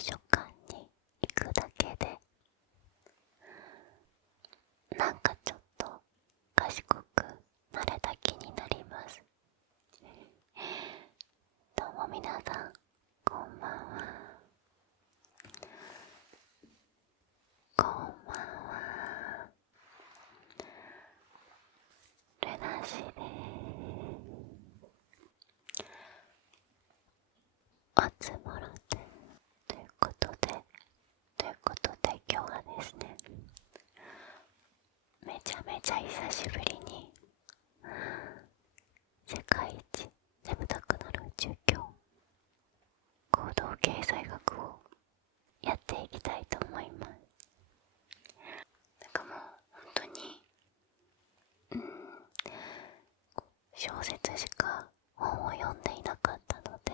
書館に行くだけでなんかちょっと賢くなれた気になります。どうも皆さんこんばんは。こんばんは。ルナシです。おつもろでということで今日はですね、めちゃめちゃ久しぶりに世界一眠たくなる宇宙教行動経済学をやっていきたいと思います。なんかもう本当に小説しか本を読んでいなかったので、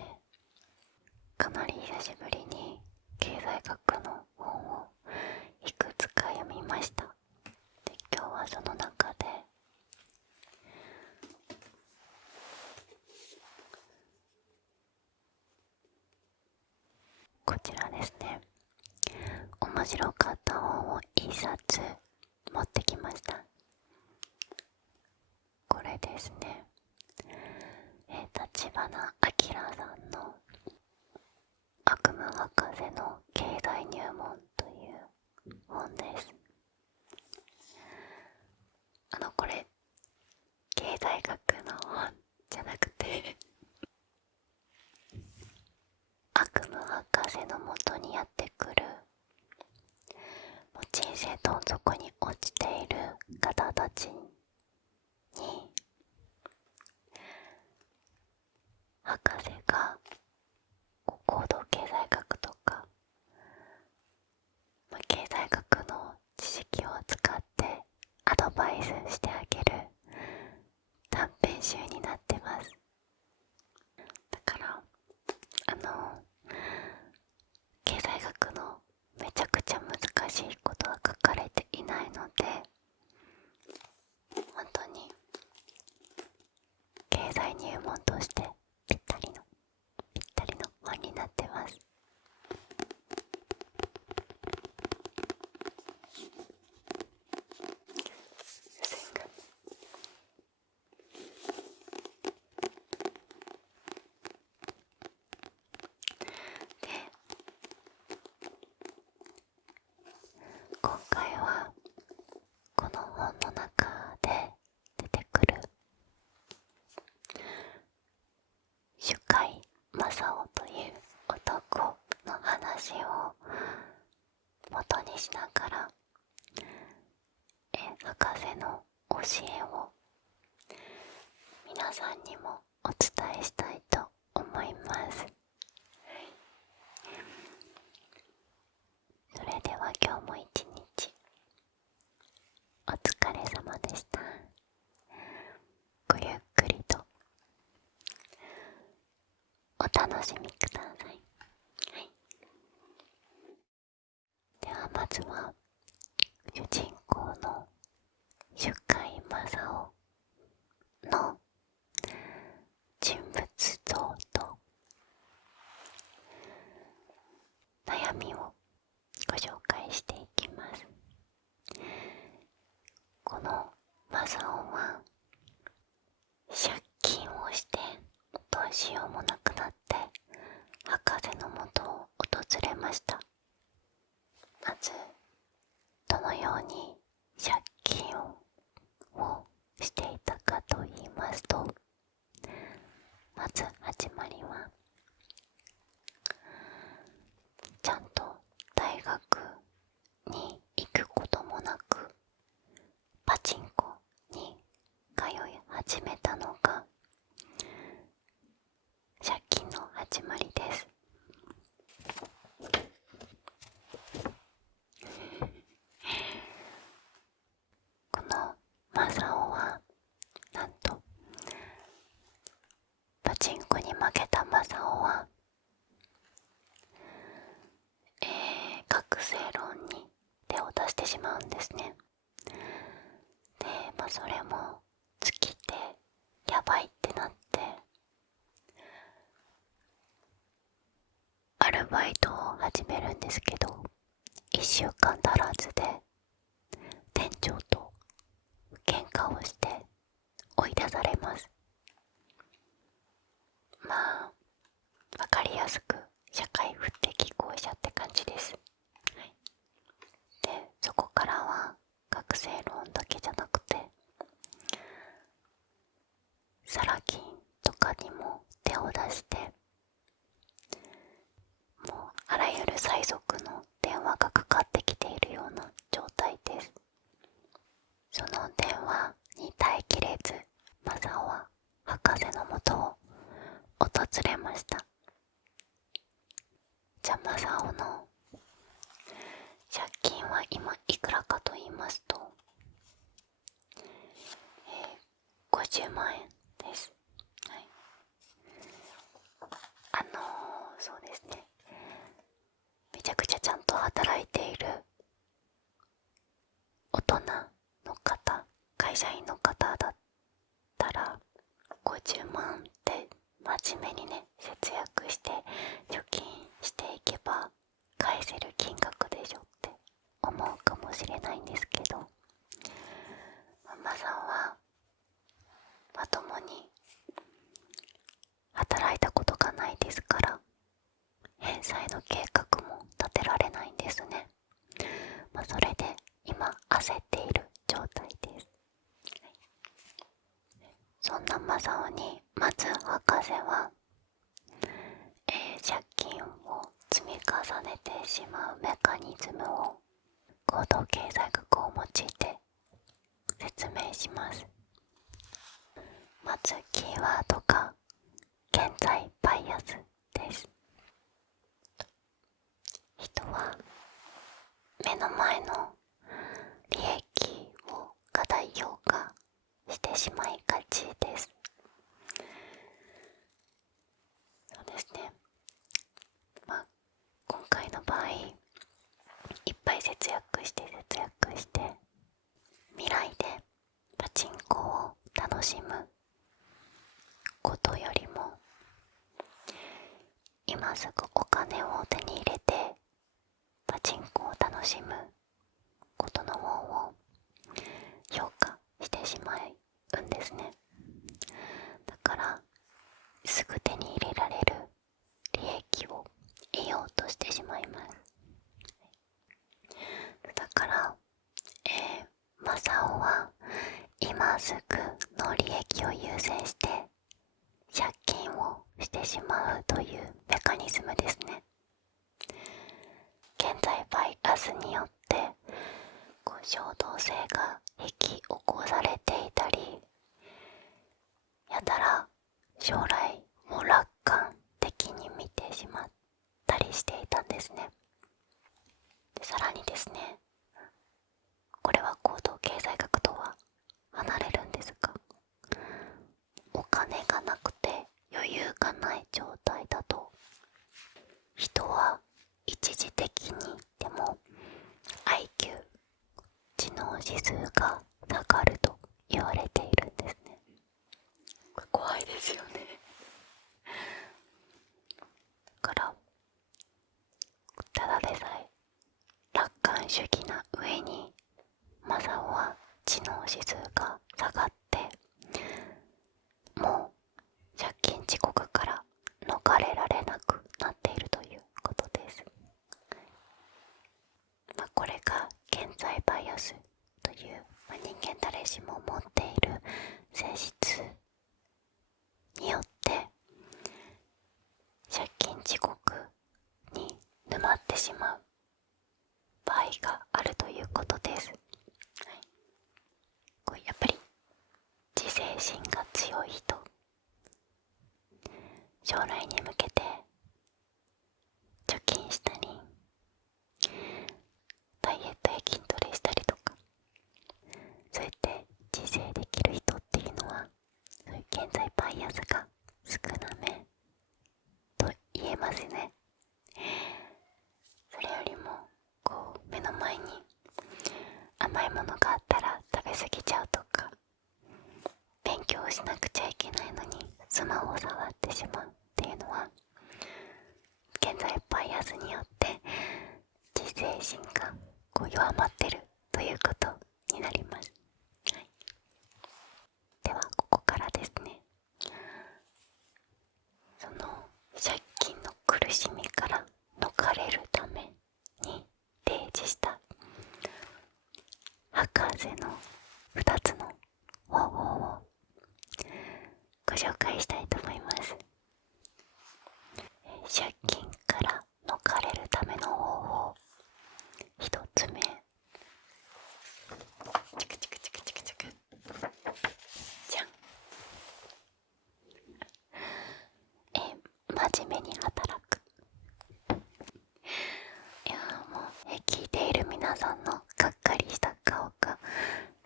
かなり久しぶりに経済学の本をいくつか読みました。で、今日はその中でこちらですね、面白かった本を一冊持ってきました。これですね、立花明さんの悪夢博士の経済入門という本です。これ経済学の本じゃなくて悪夢博士のもとにやってくる、もう人生どん底に落ちている方たちに博士が行動経済学とか、経済学の知識を使ってアドバイスしてあげる短編集になってます。だから経済学のめちゃくちゃ難しいことは書かれていないので、本当に経済入門としてぴったりの本になってます。で、今回はこの本の中で出てくる朱海正夫という男の話を元にしながら、博士の教えを皆さんにもお伝えしたいと思います。それでは今日も一日お疲れ様でした。ごゆっくりとお楽しみください。はい、ではまずは主人公の朱海正夫の人物像と悩みをご紹介していきます。この正夫は借金をしてどうしようもなくなって博士のもとを訪れました。まずどのように借金をしていたかと言いますと、まず始まりはちゃんと大学に行くこともなくパチンコに通い始めたのが借金の始まりです。この正夫はなんとパチンコに負けた正夫は、学生ローンに手を出してしまうんですね。で、それも尽きてやばいってなって、あるルバイトを始めるんですけど、1週間足らずで店長と喧嘩をして追い出されます。まあわかりやすく社会不適合者って感じです。はい、でそこからは学生ローンだけじゃなくてサラ金とかにも手を出して、もうあらゆる最速の電話がかかってきているような状態です。その電話に耐えきれず、マサオは博士のもとを訪れました。じゃあマサオの借金は今いくらかと言いますと、50万円です。はい、そうですね、めちゃくちゃちゃんと働いている大人の方、会社員の方だったら50万って真面目にね節約して貯金していけば返せる金額でしょって思うかもしれないんですけど、マサオはまともに働いたことがないですから、返済の計画も立てられないんですね。それで今焦っている状態です。そんなマサオにまず博士は、借金を積み重ねてしまうメカニズムを行動経済学を用いて説明します。まずキーワードが現在バイアスです。人は目の前の利益を過大評価してしまいがちです。そうですね、今回の場合いっぱい節約して未来でパチンコを楽しむことよりも、今すぐお金を手に入れてパチンコを楽しむことの方を評価してしまうんですね。だからすぐ手に入れられる利益を得ようとしてしまいます。だからマサオは今すぐの利益を優先して借金をしてしまうというメカニズムですね。現在バイアスによって衝動性が引き起こされていたり、やたら将来も楽観的に見てしまったりしていたんですね。でさらにですね、これは行動経済学とは離れるんですが、お金がなくて余裕がない状態だと人は一時的にでも IQ 知能指数が下がると言われているんですね。これ怖いですよね。だからただでさえ楽観主義な上にマサオは知能指数が下がってもう借金地獄から逃れられなくなっているということです。これが現在バイアスという、人間誰しも持っている性質によって借金地獄に沼ってしまう場合があるということです。これやっぱり自制心が強い人、将来に向けて貯金したりダイエットや筋トレしたりとか、そうやって自制できる人っていうのはそういう現在バイアスが少なめと言えますね。それよりも目の前に甘いものがあったら食べ過ぎちゃうとか、勉強しなくちゃいけないのにスマホを触ってしまうっていうのは現在バイ戒心が弱まってるということになります。はい、ではここからですね、その借金の苦しみから逃れるために提示した博士の2つの方法をご紹介したいと思います。借金から逃れるための方法、1つ目、チクチクチクチクチクじゃん。真面目に働く。いやもう聞いている皆さんのがっかりした顔が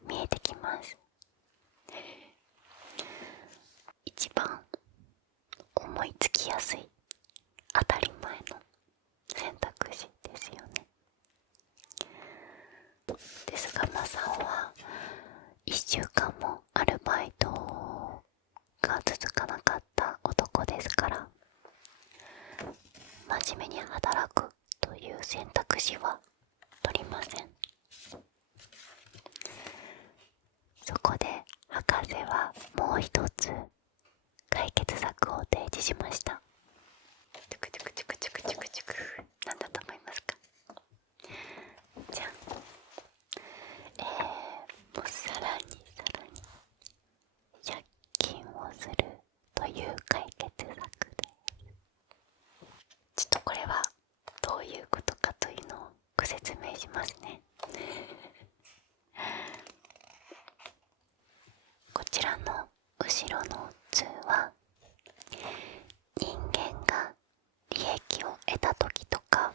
見えてきます。一番思いつきやすい当たり前の選択肢ですよね。ですがマサオは1週間もアルバイトが続かなかった男ですから、真面目に働くという選択肢は取りません。そこで博士はもう一つ解決策を提示しました。チクチクチクチクチクチク、なんだと思いますか？じゃん。もうさらに借金をするという解決策です。ちょっとこれはどういうことかというのをご説明しますね。こちらの後ろの図は、人間が利益を得た時とか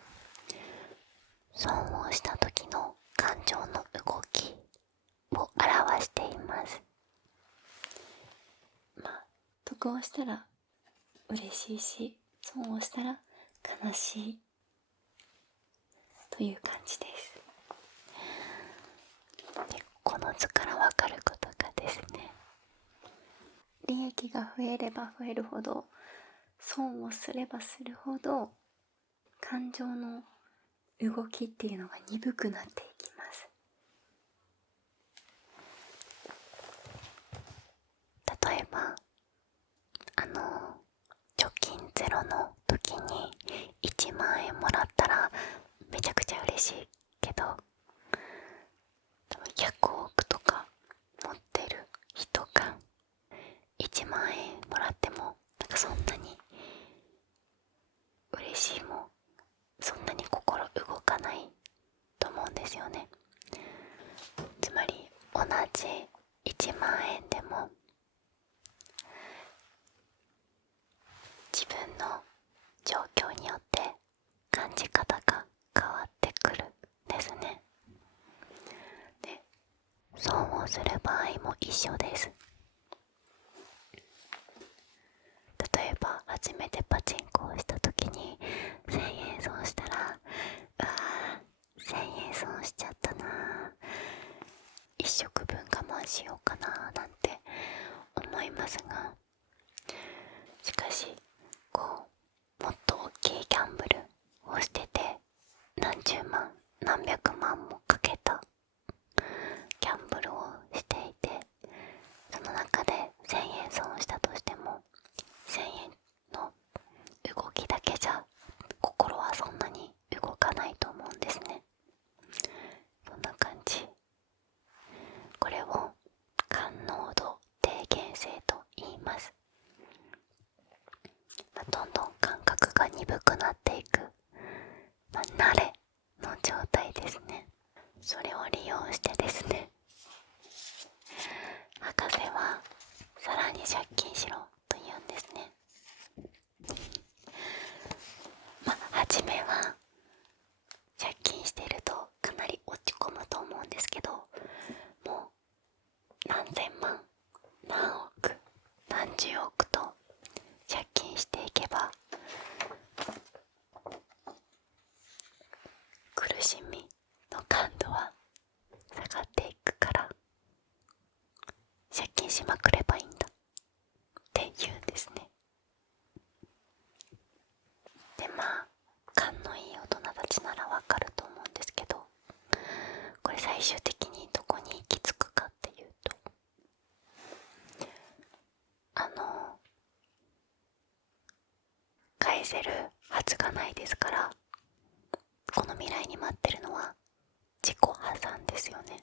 損をした時の感情の動きを表しています。得をしたら嬉しいし、損をしたら悲しいという感じです。でこの図から分かることがですね、利益が増えれば増えるほど、損をすればするほど、感情の動きっていうのが鈍くなっていきます。例えば貯金ゼロの時に1万円もらったらめちゃくちゃ嬉しいけど、100億とか持ってる人が1万円もらってもそんなに嬉しいもそんなに心動かないと思うんですよね。つまり同じ1万円でも自分の状況によって感じ方が変わってくるんですね。で、損をする場合も一緒です。例えば初めてパチンコをした時に1000円損したら、1000円損しちゃったな、1食分我慢しようかななんて思いますが、しかしもっと大きいギャンブルをしてて何十万何百万もかけたギャンブルをしていて、その中で1000円損したとしても1000円の動きだけじゃ心はそんなに動かないと思うんですね。そんな感じ。これを感濃度低減性と言います。どんどん感覚が鈍くなっていく、慣れの状態ですね。それを利用してですね、博士はさらに借金しろと言うんですね。初めは借金しているとかなり落ち込むと思うんですけど、もう何千万何億何十億と借金していけば苦しみの感度は下がっていくから、借金しまくせるはずがないですから、この未来に待ってるのは自己破産ですよね。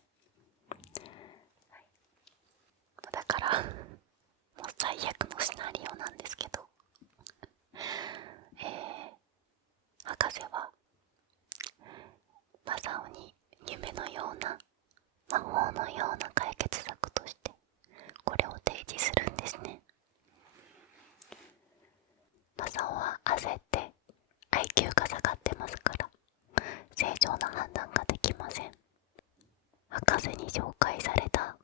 だからもう最悪のシナリオなんですけど、博士はマサオに夢のような魔法のような解決策としてこれを提示するんですね。マサオは焦って IQ が下がってますから正常な判断ができません。博士に紹介された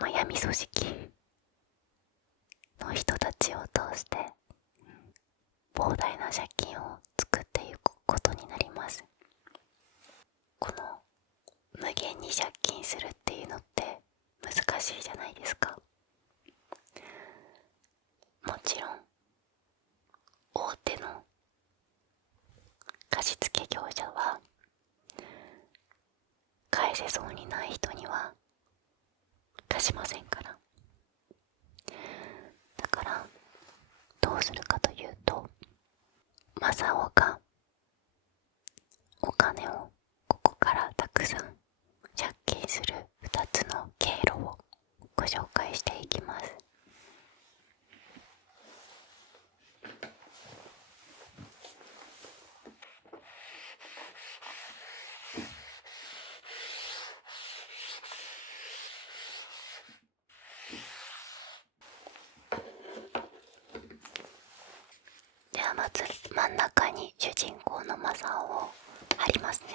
闇組織の人たちを通して膨大な借金を作っていくことになります。この無限に借金するっていうのって難しいじゃないですか。もちろん大手の貸付業者は返せそうにない人には貸しませんから。だからどうするかというと、マサオがお金をここからたくさん借金する2つの経路をご紹介していきます。ではまず真ん中に主人公のマサオを貼りますね。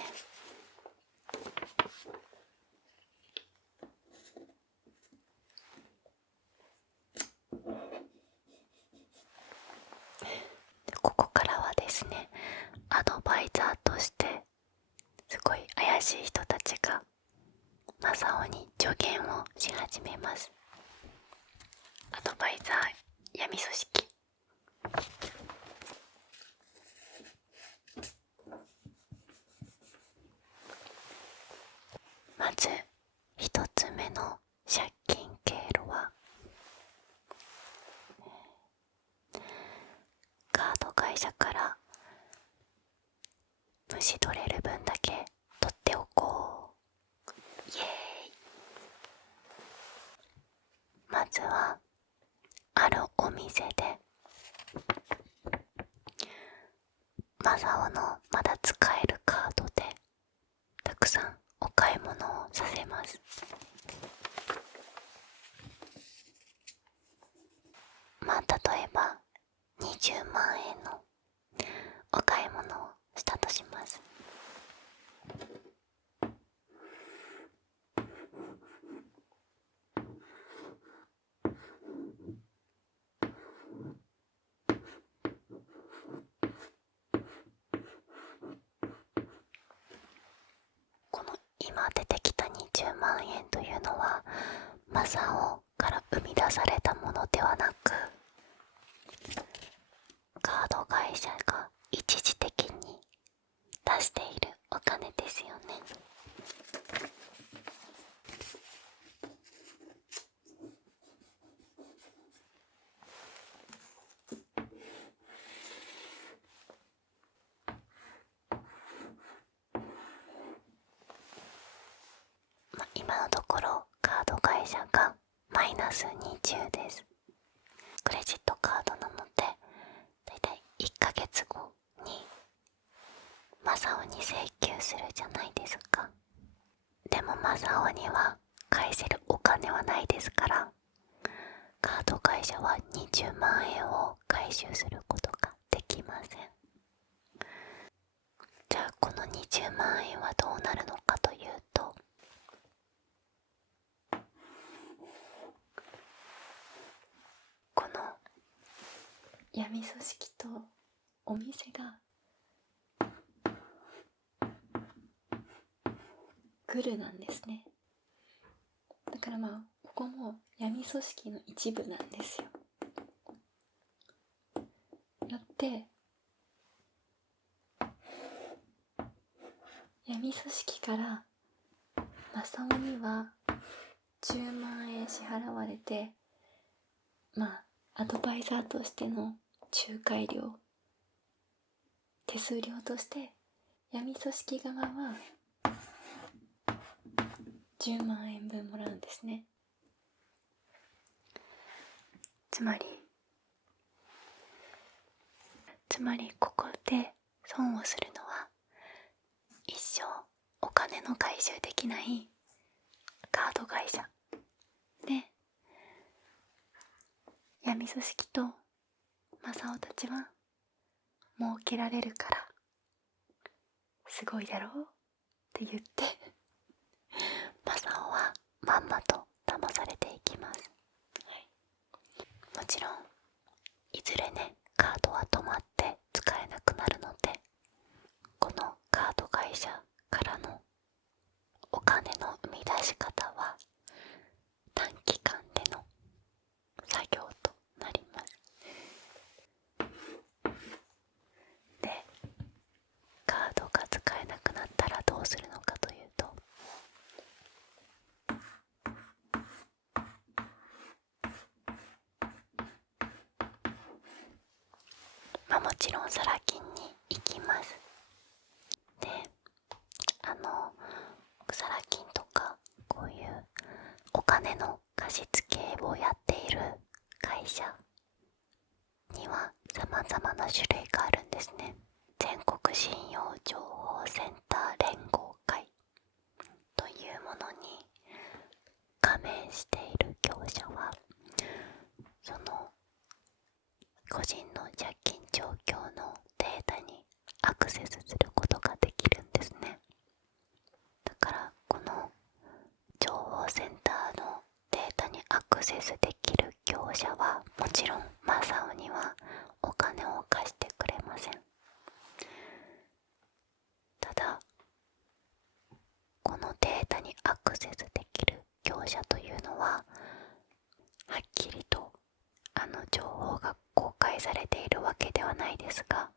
ここからはですね、アドバイザーとしてすごい怪しい人たちがマサオに助言をし始めます。アドバイザー闇組織。まず一つ目の借金経路は、カード会社からむし取れる分だけ取っておこう。イエーイ。まずはあるお店でマサオのまだ使えるカードでたくさんお買い物をさせます。例えば20万円のお買い物をしたとします。この今出てきた20万円というのはマサオから生み出されたものではなく、カード会社が一時的に出しているお金ですよね。今のところカード会社がマイナス20です。クレジットカードなのでだいたい1ヶ月後にマサオに請求するじゃないですか。でもマサオには返せるお金はないですから、カード会社は20万円を回収することができません。じゃあこの20万円はどうなるのかというと、この闇組織とお店がグルなんですね。だからここも闇組織の一部なんですよ。よって闇組織からマサオには10万円支払われて、アドバイザーとしての仲介料手数料として闇組織側は10万円分もらうんですね。つまりここで損をするのは一生お金の回収できないカード会社で、闇組織とマサオたちは儲けられるからすごいだろうって言ってマサオはまんまと騙されていきます、もちろんいずれねカードは止まって使えなくなるので、このカード会社からのお金の生み出し方は短期間での作業となります。で、カードが使えなくなったらどうするのかというと、もちろんサラ金に行きます。で、サラ金とかこういうお金の貸し付けをやっている会社には様々な種類があるんですね。全国信用情報センター連合会というものに加盟している業者は、その個人の借金状況のデータにアクセスすることができるんですね。だからこの情報センターのデータにアクセスできる業者はもちろんマサオにはお金を貸してくれません。ただこのデータにアクセスできる業者というのははっきりと情報が公開されているわけではないですが、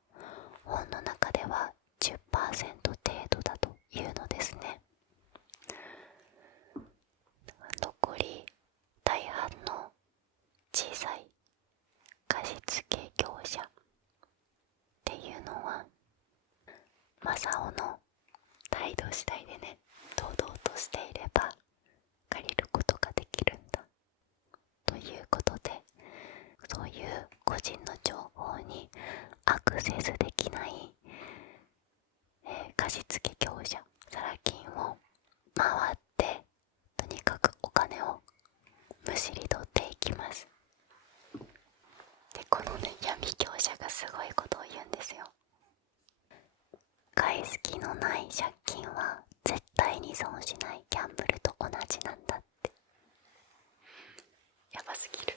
本の中では 10% 程度だというのですね。残り大半の小さい貸付業者っていうのはマサオの態度次第でね、堂々としていれば借りることができるんだということで、そういう個人の情報にアクセスできない、貸付業者サラ金を回ってとにかくお金をむしり取っていきます。で、このね闇業者がすごいことを言うんですよ。返す気のない借金は絶対に損しないギャンブルと同じなんだって。やばすぎる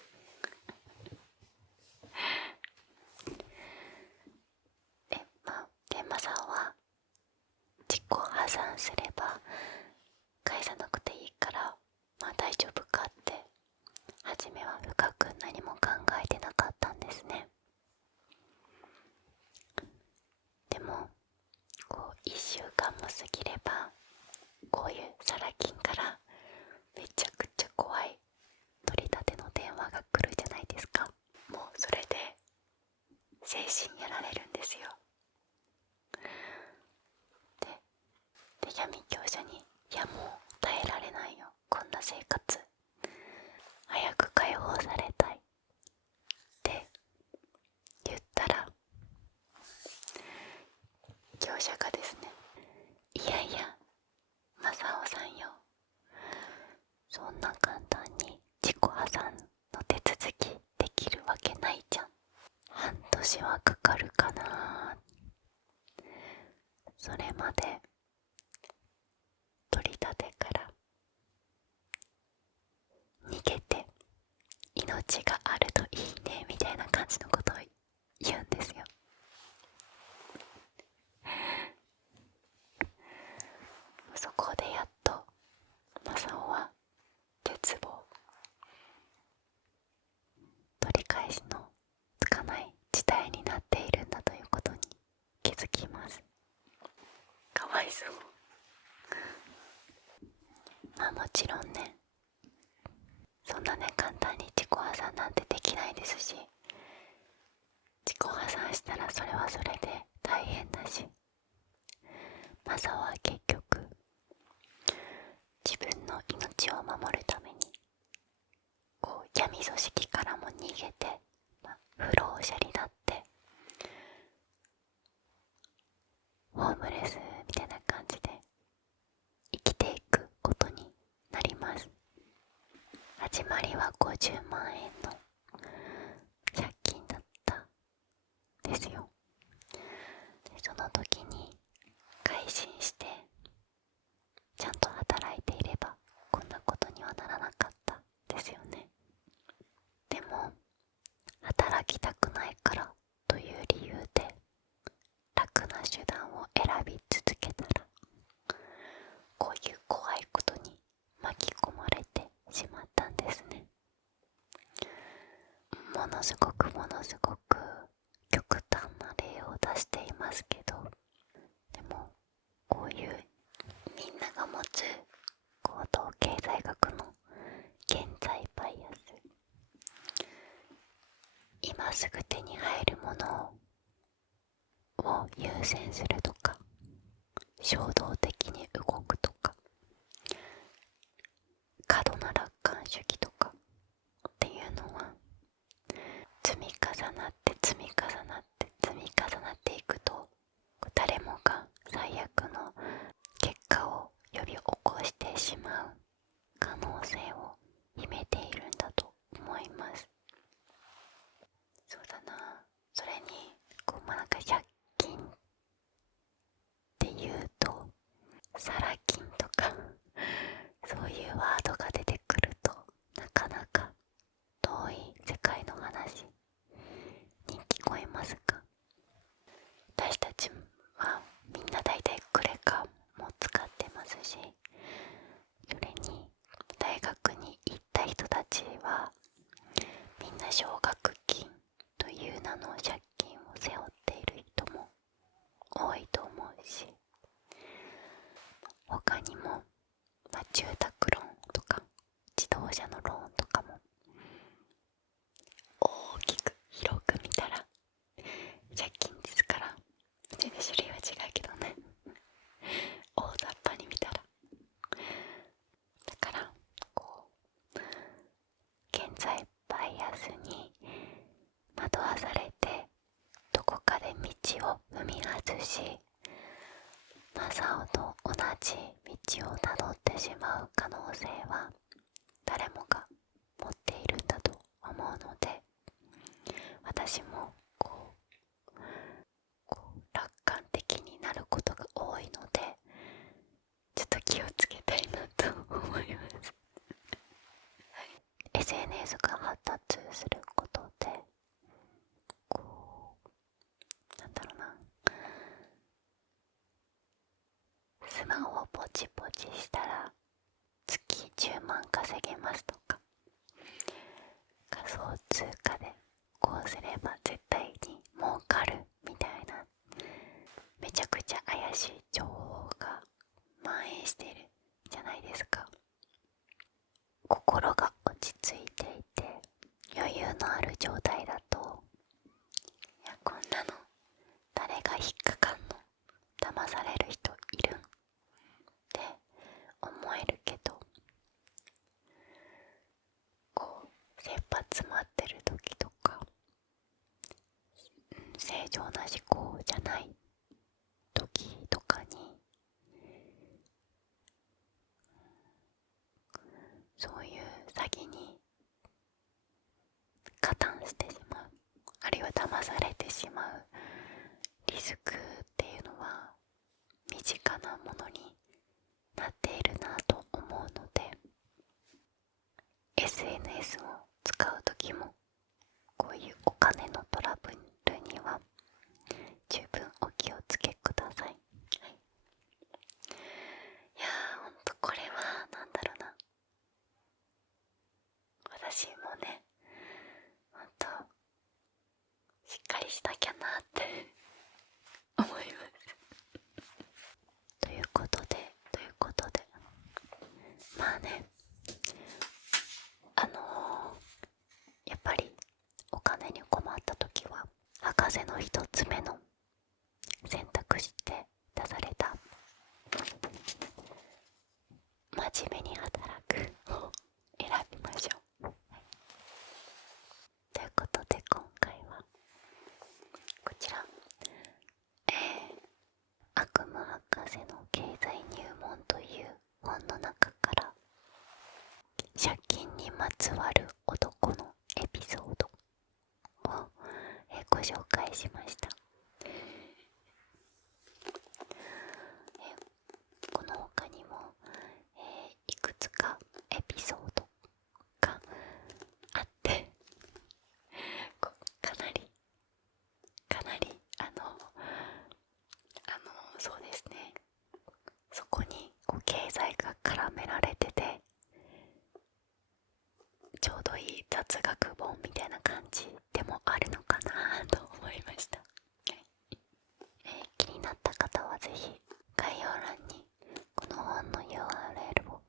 でマサオは自己破産すれば返さなくていいから大丈夫かって初めは深く何も考えてなかったんですね。でも1週間も過ぎればこういうサラ金からめちゃくちゃ怖い取り立ての電話が来るじゃないですか。もうそれで精神やられるんですよ。で闇業者にいやもう耐えられないよ、こんな生活早く解放されたいって言ったら、業者がですね、いやいやマサオさんよ、そんな簡単に自己破産の手続きできるわけないじゃん、半年はかかるかな、それまで取り立てから逃げて命があるといいねみたいな感じのことを言うんですよ。そこでやっとマサオは絶望、取り返しのつかない事態になっているんだということに気づきます。かわいそう。もちろんね、そんなね簡単に自己破産なんてできないですし、自己破産したらそれはそれで大変マサは結局自分の命を守るために闇組織からも逃げて、不老者になってホームレスみたいな感じで生きていくことになります。始まりは50万円の借金だったですよ。でその時に改心してちゃんと働いていればこんなことにはならなかったですよね。でも働きたくないからという理由で楽な手段を選び続けたら、こういう怖いことに巻き込まれてしまったんですね。ものすごく極端な例を出していますけど、でもこういうみんなが持つ行動経済学の現在バイアス、今すぐ手に入るものを優先するとか、衝動的に動くとか、過度な楽観主義とかっていうのは積み重なっていくと、誰もが最悪の結果を呼び起こしてしまう可能性を秘めているんだと思います。そうだな、それになんか借金っていうとサラ金とかそういうワードが出てくると、なかなか遠い世界の話に聞こえますが、私たちはみんな大体クレカも使ってますし、それに大学に行った人たちはみんな奨学金という名の借金を背負っている人も多いと思うし、他にも、住宅ローンとか自動車のローンとかも大きく広く見たら借金ですから、全然種類は違うけどね、大雑把に見たら。だから現在バイアスに惑わされてどこかで道を踏み外し、マサオと同じ道をたどってしまう可能性は誰もが持っているんだと思うので、私も楽観的になることが多いので、ちょっと気をつけたいなと思いますSNS が発達することで、なんだろうな、スマホをポチポチしたら月10万稼げますとか、仮想通貨でこうすれば絶対に儲かるみたいな、めちゃくちゃ怪しい情報が蔓延しているじゃないですか。心が落ち着いていて余裕のある状態だと、いやこんなの誰が引っかかんの、騙される人いるんって思えるけど、切羽詰まってる時とか、正常な思考じゃない時とかに、そういう詐欺に加担してしまう、あるいは騙されてしまうリスクっていうのは身近なものになっているなと思うので、 SNS を使う時もこういうお金のトラブルには十分お気をつけください。はい、いやー、ほんとこれはなんだろうな、私もね、ほんとしっかりしなきゃなって思いますということ瀬の経済入門という本の中から借金にまつわる男のエピソードをご紹介しました。この他にもいくつかエピソードがあってかなりそうですね、そこに経済が絡められててちょうどいい雑学本みたいな感じでもあるのかなと思いました。気になった方はぜひ概要欄にこの本の URL を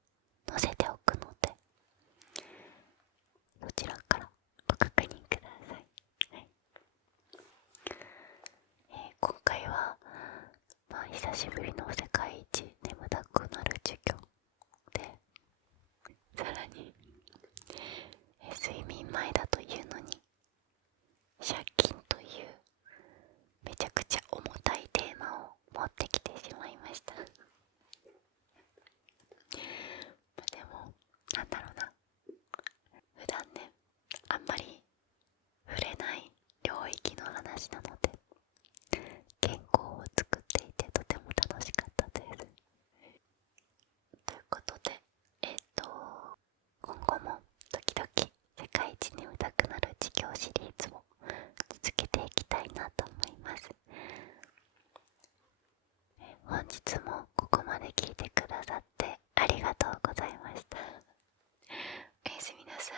載せておくのでそちらからご確認ください。今回は、久しぶりの世界一眠たくなる授業で、さらに、睡眠前だというのに借金というめちゃくちゃ重たいテーマを持ってきてしまいました。でもなんだろうな、普段ねあんまり触れない領域の話なので原稿を作っていてとても楽しかったです。ということで今後も時々世界一眠たくなる授業シリーズを続けていきたいなと思います。本日もここまで聞いてくださってありがとうございました。おやすみなさい。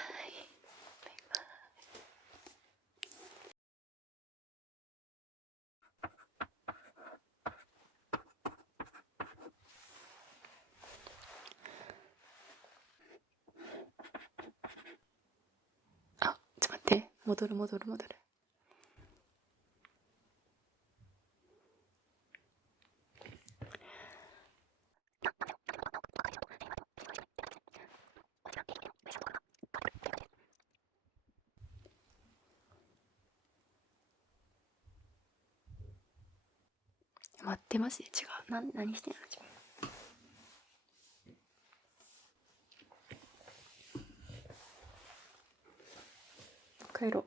バイバイ。あ、ちょっと待って、戻る。待ってますね、違う。何してんの自分。帰ろう。